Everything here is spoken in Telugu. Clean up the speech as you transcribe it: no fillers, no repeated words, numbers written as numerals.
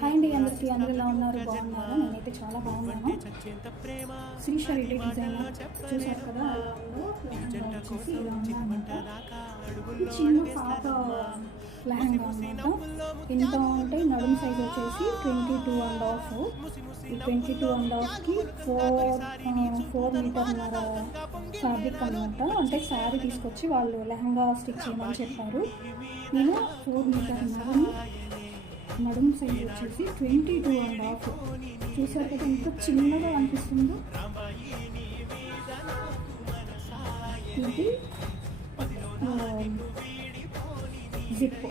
హాయ్ అండి, అందరికీ అందరూ ఎలా ఉన్నారు? బాగున్నారా? నేనైతే చాలా బాగున్నాను. శ్రీశ్వరి డిజైన్ చూసారు కదా, అలా ఉందో లెహంగా వచ్చేసి ఇలా ఉందన్నమాట. చిన్న పాప లెహంగా అనమాట. ఎంత అంటే నడుము సైజ్ వచ్చేసి 22.5. ఈ 22.5కి 4 మీటర్న్నర ఫ్యాబ్రిక్ అనమాట. అంటే శారీ తీసుకొచ్చి వాళ్ళు లెహంగా స్టిచ్ చేయమని చెప్పారు. నేను 4 మీటర్న్నరని నడుము సైజ్ వచ్చేసి 22.5. చూసారు కదా ఎంత చిన్నగా అనిపిస్తుందో. ఇది జిప్